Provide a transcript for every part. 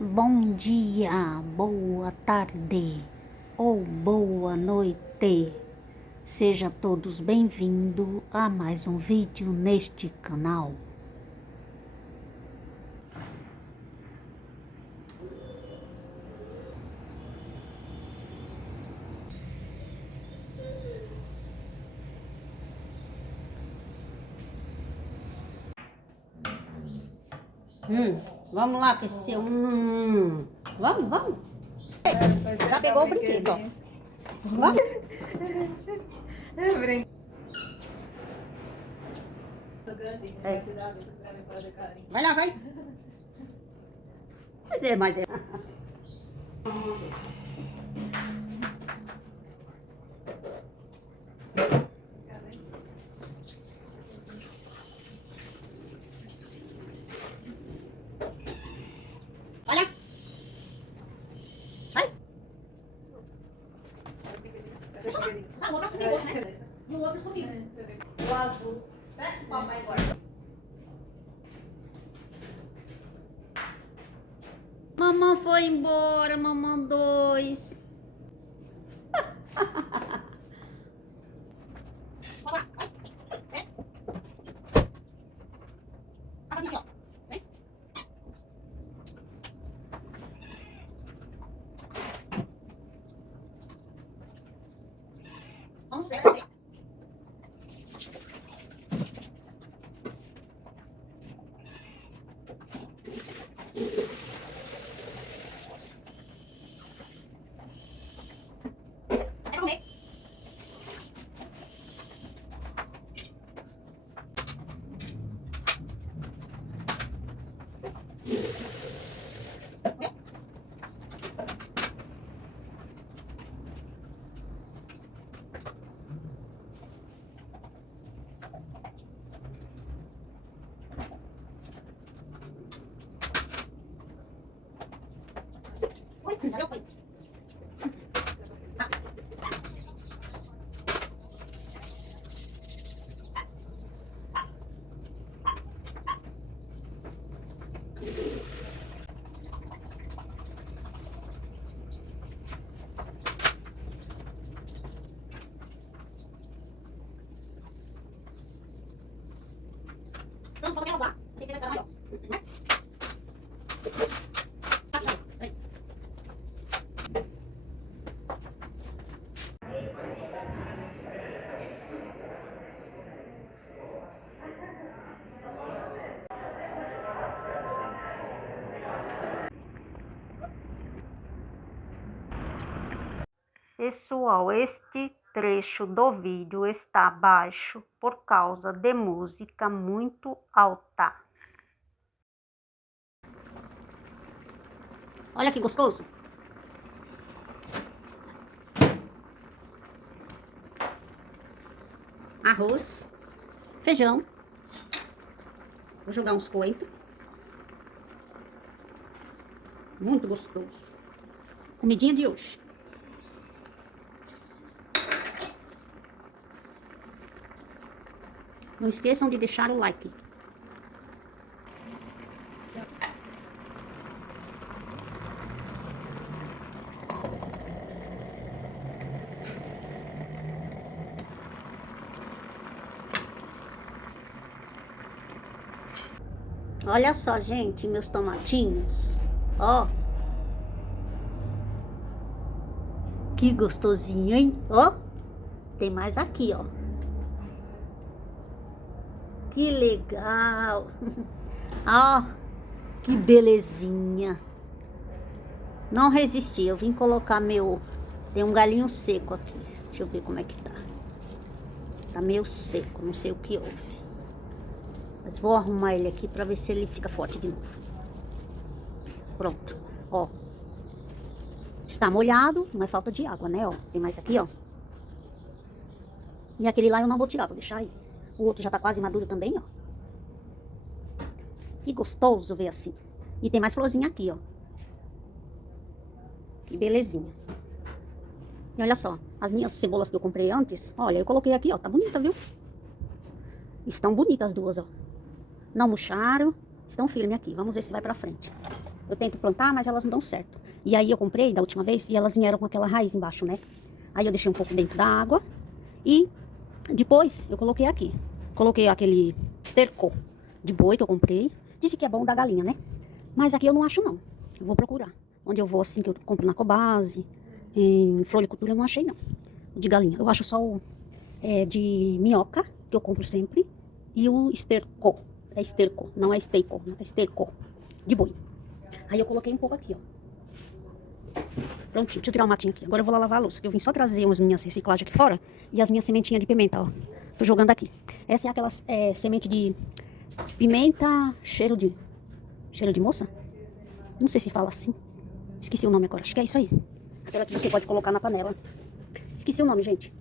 Bom dia, boa tarde ou boa noite. Sejam todos bem-vindos a mais um vídeo neste canal. Vamos lá, que seu. Vamos. Já pegou o brinquedo, ó. Vamos. Vai lá, vai. Mas é. Olha. Vai. Ah, o outro sumiu, né? E o outro sumiu. O azul. Certo? Papai agora. Mamãe foi embora, mamãe 2. Vamos ver. Vamos menos lá. Tem que ser maior. Pessoal, este trecho do vídeo está baixo por causa de música muito alta. Olha que gostoso. Arroz, feijão. Vou jogar uns coentros. Muito gostoso. Comidinha de hoje. Não esqueçam de deixar o like. Olha só, gente, meus tomatinhos. Ó. Que gostosinho, hein? Ó. Tem mais aqui, ó. Que legal. Ó. Que belezinha. Não resisti. Eu vim colocar meu... Tem um galinho seco aqui. Deixa eu ver como é que tá. Tá meio seco. Não sei o que houve. Mas vou arrumar ele aqui pra ver se ele fica forte de novo. Pronto. Ó. Está molhado. Não é falta de água, né? Ó. Tem mais aqui, ó. E aquele lá eu não vou tirar. Vou deixar aí. O outro já tá quase maduro também, ó. Que gostoso ver assim. E tem mais florzinha aqui, ó. Que belezinha. E olha só. As minhas cebolas que eu comprei antes. Olha, eu coloquei aqui, ó. Tá bonita, viu? Estão bonitas as duas, ó. Não murcharam. Estão firmes aqui. Vamos ver se vai pra frente. Eu tento plantar, mas elas não dão certo. E aí eu comprei da última vez e elas vieram com aquela raiz embaixo, né? Aí eu deixei um pouco dentro da água e depois eu coloquei aqui. Coloquei aquele esterco de boi que eu comprei. Disse que é bom da galinha, né? Mas aqui eu não acho não. Eu vou procurar. Onde eu vou assim, que eu compro na Cobase, em floricultura, eu não achei não. De galinha. Eu acho só o de minhoca, que eu compro sempre. E o esterco. É esterco, não é esteiko, é esterco. De boi. Aí eu coloquei um pouco aqui, ó. Prontinho, deixa eu tirar o matinho aqui. Agora eu vou lá lavar a louça, que eu vim só trazer umas minhas reciclagens aqui fora e as minhas sementinhas de pimenta, ó. Tô jogando aqui. Essa é aquelas semente de pimenta cheiro de moça? Não sei se fala assim. Esqueci o nome agora, acho que é isso aí. Aquela que você pode colocar na panela. Esqueci o nome, gente.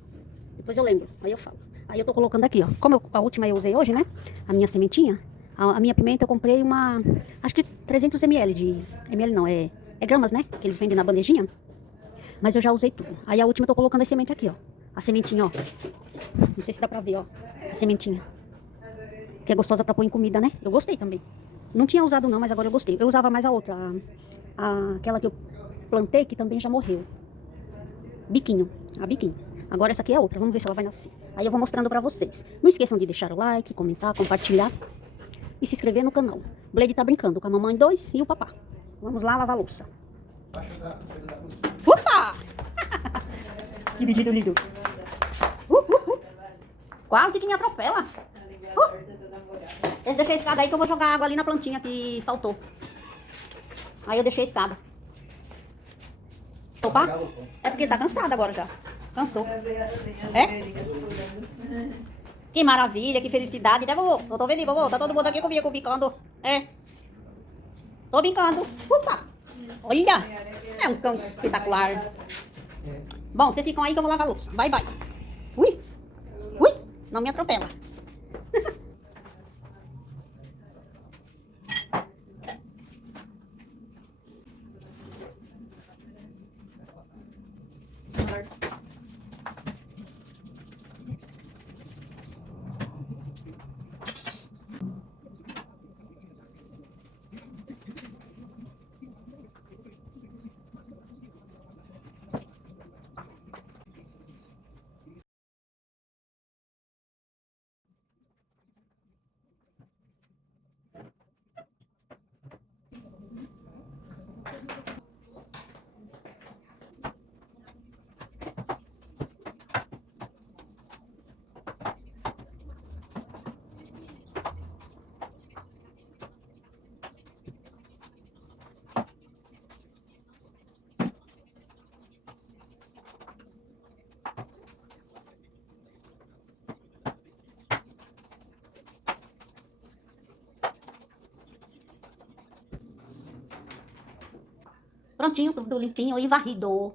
Depois eu lembro, aí eu falo. Aí eu tô colocando aqui, ó. Como a última eu usei hoje, né? A minha sementinha. A minha pimenta eu comprei uma... Acho que 300 ml de... ml não, é gramas, né? Que eles vendem na bandejinha. Mas eu já usei tudo. Aí a última eu tô colocando a semente aqui, ó. A sementinha, ó. Não sei se dá pra ver, ó. A sementinha. Que é gostosa pra pôr em comida, né? Eu gostei também. Não tinha usado não, mas agora eu gostei. Eu usava mais a outra. Aquela que eu plantei, que também já morreu. Biquinho. A biquinho. Agora essa aqui é outra. Vamos ver se ela vai nascer. Aí eu vou mostrando pra vocês. Não esqueçam de deixar o like, comentar, compartilhar. E se inscrever no canal. Blade tá brincando com a mamãe 2 e o papá. Vamos lá lavar a louça. Opa! Que menino lindo. Quase que me atropela. Eu deixei a escada aí que eu vou jogar água ali na plantinha que faltou. Aí eu deixei a escada. Opa! É porque ele tá cansado agora já. Cansou. É? Que maravilha, que felicidade, né, vovô? Eu tô vendo, vovô. Tá todo mundo aqui comigo brincando. É. Tô brincando. Opa! Olha! É um cão espetacular. Bom, vocês ficam aí que eu vou lavar a louça. Bye, bye. Ui! Ui! Não me atropela. Prontinho, tudo limpinho e varrido.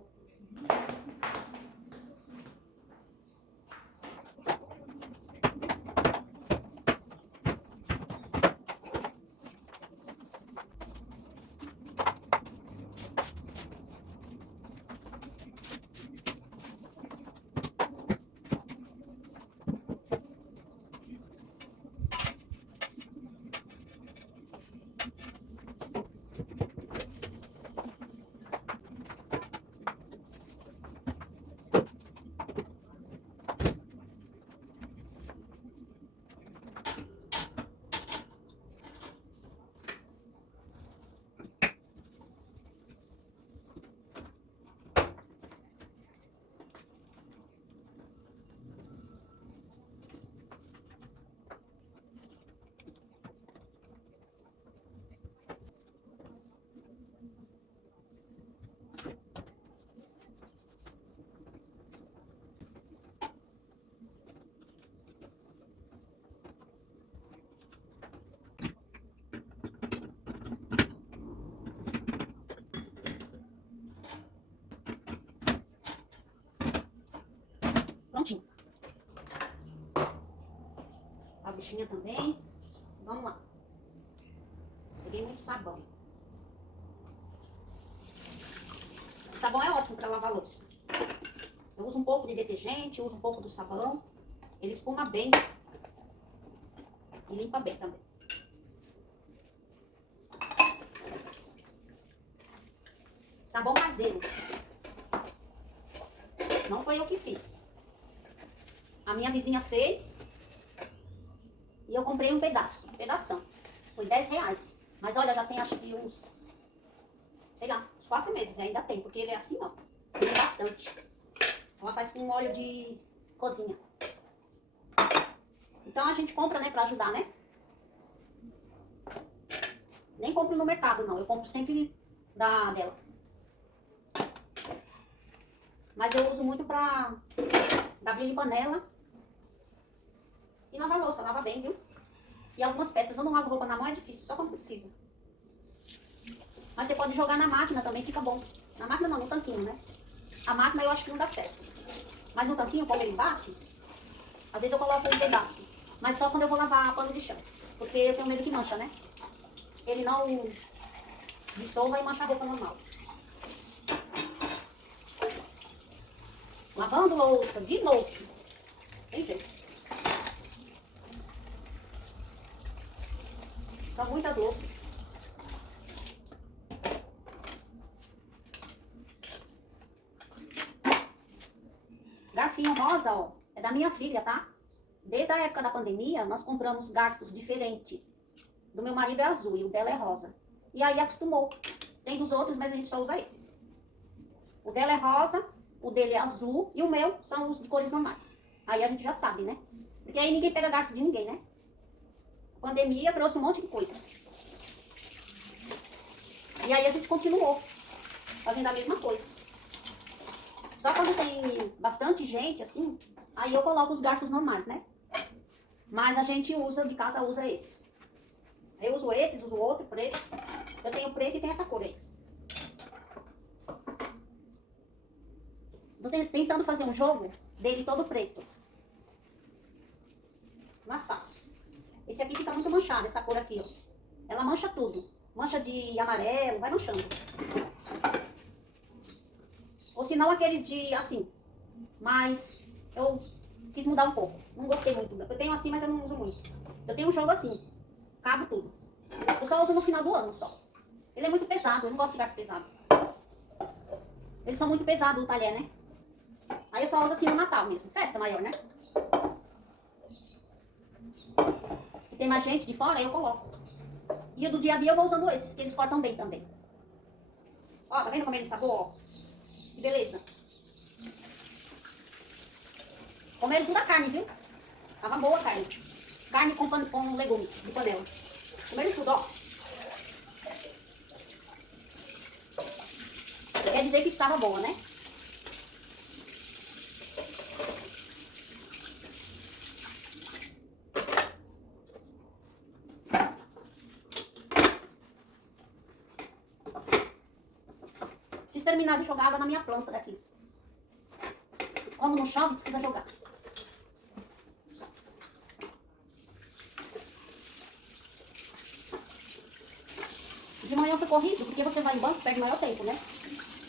Prontinho. A bichinha também. Vamos lá. Peguei muito sabão. O sabão é ótimo para lavar louça. Eu uso um pouco de detergente, uso um pouco do sabão. Ele espuma bem. E limpa bem também. Sabão caseiro. Não foi eu que fiz. A minha vizinha fez. E eu comprei um pedação. Foi R$10. Mas olha, já tem acho que uns, sei lá, uns 4 meses. Ainda tem, porque ele é assim, ó. Tem bastante. Ela faz com óleo de cozinha. Então a gente compra, né, pra ajudar, né? Nem compro no mercado, não. Eu compro sempre dela. Mas eu uso muito pra dar brilho em panela. E lavar louça, lava bem, viu? E algumas peças, eu não lavo roupa na mão, é difícil, só quando precisa. Mas você pode jogar na máquina também, fica bom. Na máquina não, no tanquinho, né? A máquina eu acho que não dá certo. Mas no tanquinho, como ele bate, às vezes eu coloco um pedaço. Mas só quando eu vou lavar pano de chão. Porque eu tenho medo que mancha, né? Ele não dissolva e mancha a roupa normal. Lavando louça de novo. Tem jeito. São muitas louças. Garfinho rosa, ó, é da minha filha, tá? Desde a época da pandemia, nós compramos garfos diferentes. Do meu marido é azul e o dela é rosa. E aí acostumou. Tem dos outros, mas a gente só usa esses. O dela é rosa, o dele é azul e o meu são os de cores normais. Aí a gente já sabe, né? Porque aí ninguém pega garfo de ninguém, né? A pandemia trouxe um monte de coisa. E aí a gente continuou fazendo a mesma coisa. Só quando tem bastante gente, assim, aí eu coloco os garfos normais, né? Mas a gente usa, de casa usa esses. Eu uso esses, uso outro, preto. Eu tenho preto e tem essa cor aí. Tô tentando fazer um jogo dele todo preto. Mais fácil. Esse aqui fica muito manchado, essa cor aqui, ó. Ela mancha tudo. Mancha de amarelo, vai manchando. Ou se não, aqueles de assim. Mas eu quis mudar um pouco. Não gostei muito. Eu tenho assim, mas eu não uso muito. Eu tenho um jogo assim. Cabo tudo. Eu só uso no final do ano, só. Ele é muito pesado, eu não gosto de garfo pesado. Eles são muito pesados, o talher, né? Aí eu só uso assim no Natal mesmo. Festa maior, né? E tem mais gente de fora, aí eu coloco. E o do dia a dia eu vou usando esses, que eles cortam bem também. Ó, tá vendo como ele sabor, ó? Que beleza. Comeram toda a carne, viu? Tava boa a carne. Carne com legumes de panela. Comeram tudo, ó. Quer dizer que estava boa, né? Preciso terminar de jogar água na minha planta daqui. Como não chove, precisa jogar. De manhã foi corrido, porque você vai em banco, perde maior tempo, né?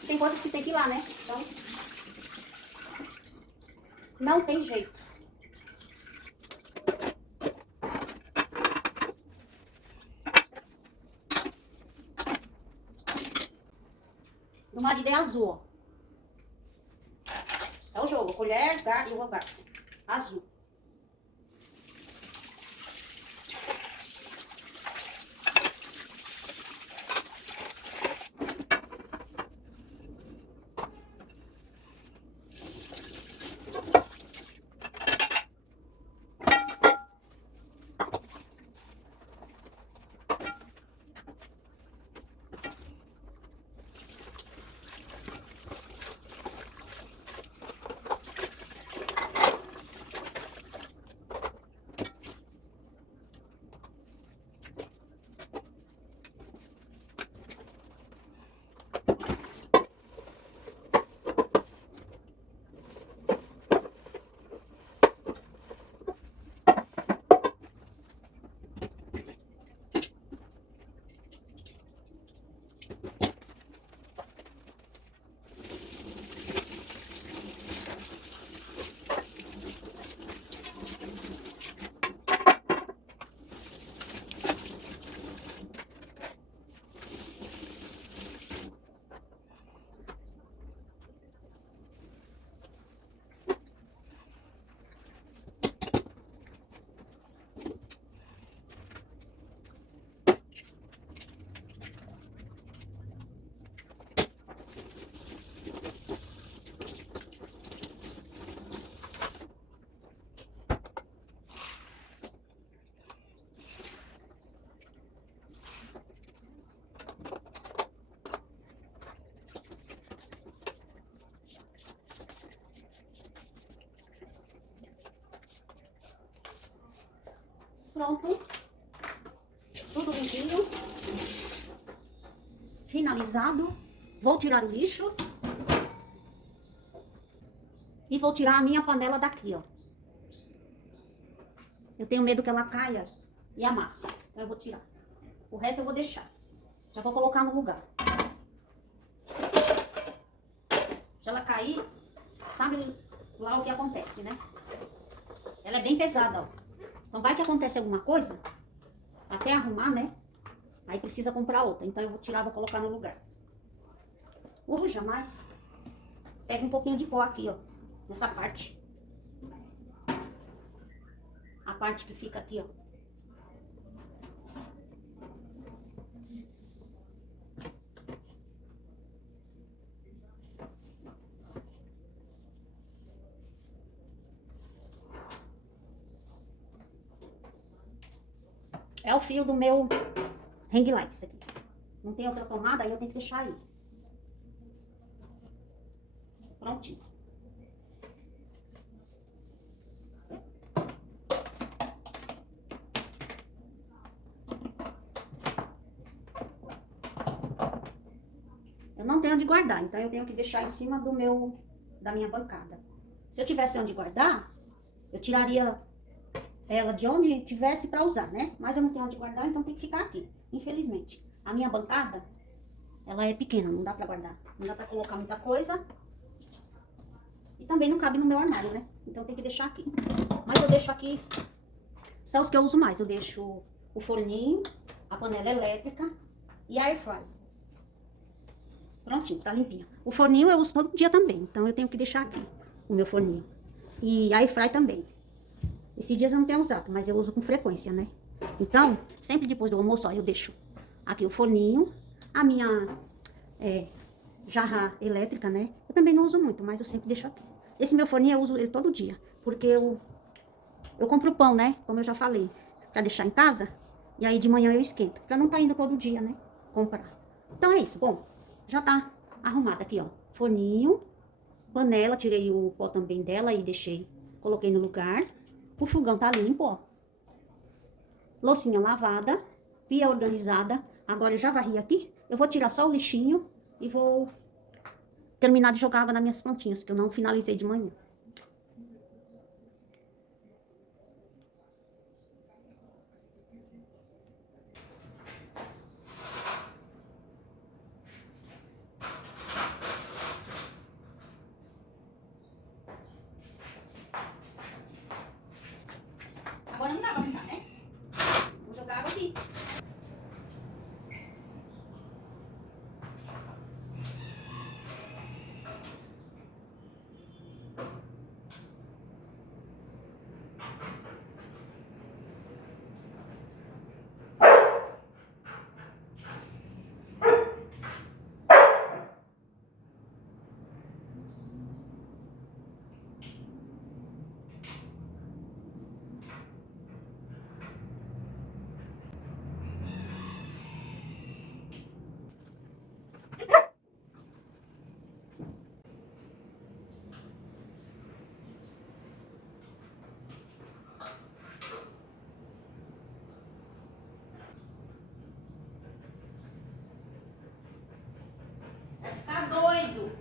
E tem coisas que tem que ir lá, né? Então, não tem jeito. Do marido é azul, ó. É o jogo, colher, garfo e o garfo. Azul. pronto. Tudo limpinho. Finalizado. Vou tirar o lixo. E vou tirar a minha panela daqui, ó. Eu tenho medo que ela caia e amasse. Então eu vou tirar. O resto eu vou deixar. Já vou colocar no lugar. Se ela cair, sabe lá o que acontece, né? Ela é bem pesada, ó. Então vai que acontece alguma coisa, até arrumar, né? Aí precisa comprar outra. Então eu vou tirar, vou colocar no lugar. Suja, mas pega um pouquinho de pó aqui, ó. Nessa parte. A parte que fica aqui, ó. É o fio do meu ring light, isso aqui. Não tem outra tomada, aí eu tenho que deixar aí. Prontinho. Eu não tenho onde guardar, então eu tenho que deixar em cima da minha bancada. Se eu tivesse onde guardar, eu tiraria ela de onde tivesse para usar, né? Mas eu não tenho onde guardar, então tem que ficar aqui, infelizmente. A minha bancada, ela é pequena, não dá para guardar. Não dá para colocar muita coisa. E também não cabe no meu armário, né? Então tem que deixar aqui. Mas eu deixo aqui só os que eu uso mais. Eu deixo o forninho, a panela elétrica e a air fry. Prontinho, tá limpinho. O forninho eu uso todo dia também, então eu tenho que deixar aqui o meu forninho. E a air fry também. Esses dias eu não tenho usado, mas eu uso com frequência, né? Então, sempre depois do almoço, ó, eu deixo aqui o forninho, a minha jarra elétrica, né? Eu também não uso muito, mas eu sempre deixo aqui. Esse meu forninho eu uso ele todo dia, porque eu compro pão, né? Como eu já falei, pra deixar em casa, e aí de manhã eu esquento, pra não tá indo todo dia, né? Comprar. Então é isso, bom, já tá arrumado aqui, ó. Forninho, panela, tirei o pó também dela e deixei, coloquei no lugar. O fogão tá limpo, ó. Loucinha lavada, pia organizada. Agora eu já varri aqui. Eu vou tirar só o lixinho e vou terminar de jogar água nas minhas plantinhas, que eu não finalizei de manhã. Agora não dá pra brincar, né? Vou jogar água aqui. Tá doido?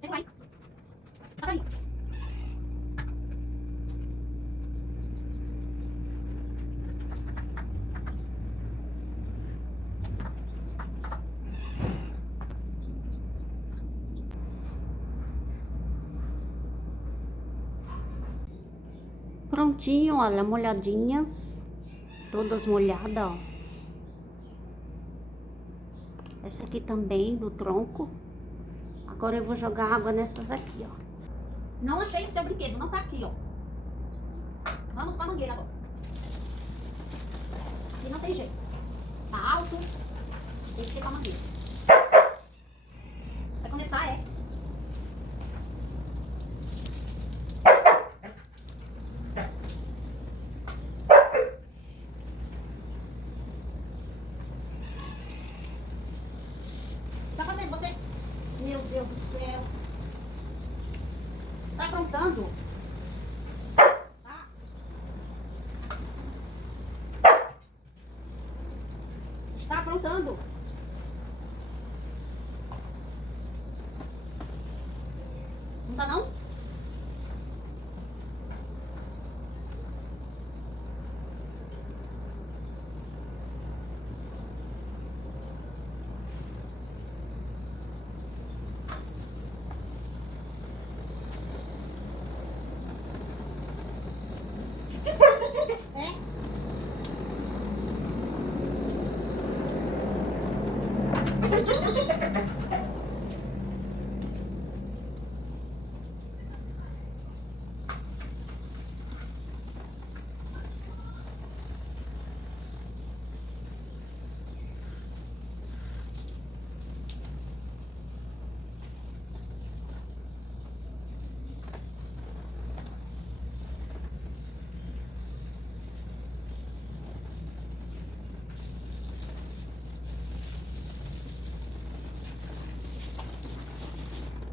Chega aí. Passa aí. Prontinho, olha, molhadinhas. Todas molhadas, ó. Essa aqui também, do tronco. Agora eu vou jogar água nessas aqui, ó. Não achei o seu brinquedo, não tá aqui, ó. Vamos pra mangueira agora. Aqui não tem jeito. Tá alto, tem que ser pra mangueira. Vai começar, é. Tá fazendo você? Meu Deus do céu. esquentando. Não tá não?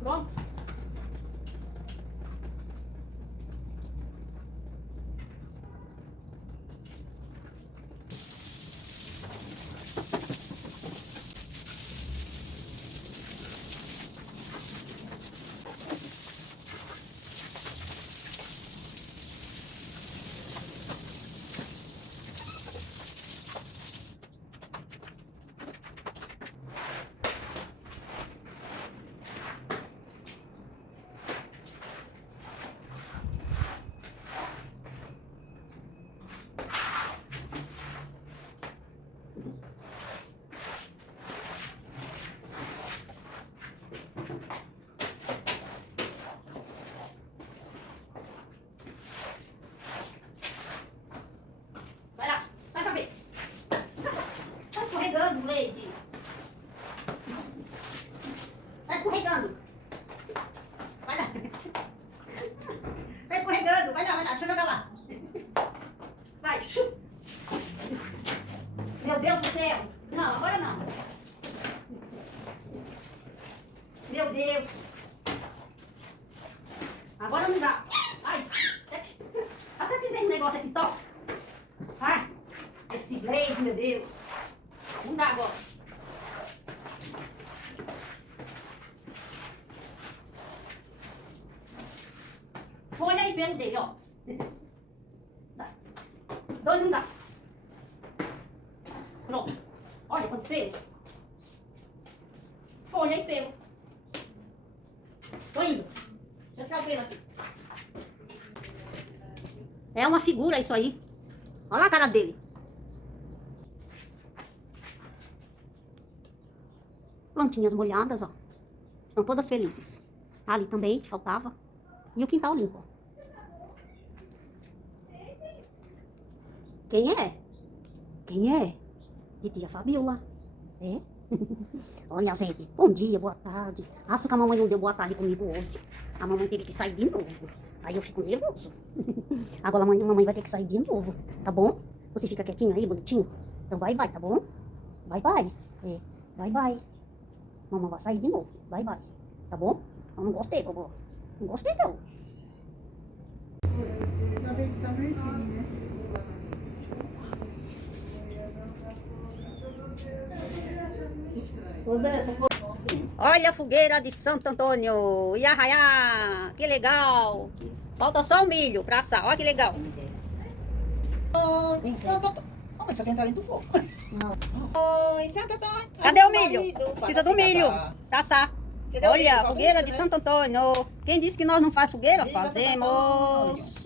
Pronto. Vai lá, sai essa vez. Tá escorregando, Leide. Tá escorregando. Vai lá. Tá escorregando. Vai lá. Deixa eu jogar lá. Vai. Meu Deus do céu. Não, agora não. Meu Deus. Agora não dá. Ai. Até pisei no negócio aqui, top. Ai. Esse blade, meu Deus. Não dá agora. Folha aí pelo dele, ó. Dá. 2 não dá. Pronto. Olha quanto pelo. Folha e pelo. Tô indo. Deixa eu tirar o pelo aqui. É uma figura isso aí. Olha a cara dele. Plantinhas molhadas, ó. Estão todas felizes. Ali também, que faltava. E o quintal limpo. Quem é? Quem é? Titia Fabiola. É? Olha, gente. Bom dia, boa tarde. Acho que a mamãe não deu boa tarde comigo hoje. A mamãe teve que sair de novo. Aí eu fico nervoso. Agora a mamãe vai ter que sair de novo. Tá bom? Você fica quietinho aí, bonitinho? Então vai, tá bom? Vai. É, vai. Mamãe vai sair de novo. Vai. Tá bom? Eu não gostei, vovó. Não gostei, não. Olha a fogueira de Santo Antônio. Iarraiá, que legal. Falta só o milho pra assar. Olha que legal. Santo Antônio. Mas só tem entrar dentro do fogo. Oi, Santo Antônio. Cadê o milho? Precisa do milho pra assar. Olha, fogueira de Santo Antônio. Quem disse que nós não faz fogueira? Fazemos.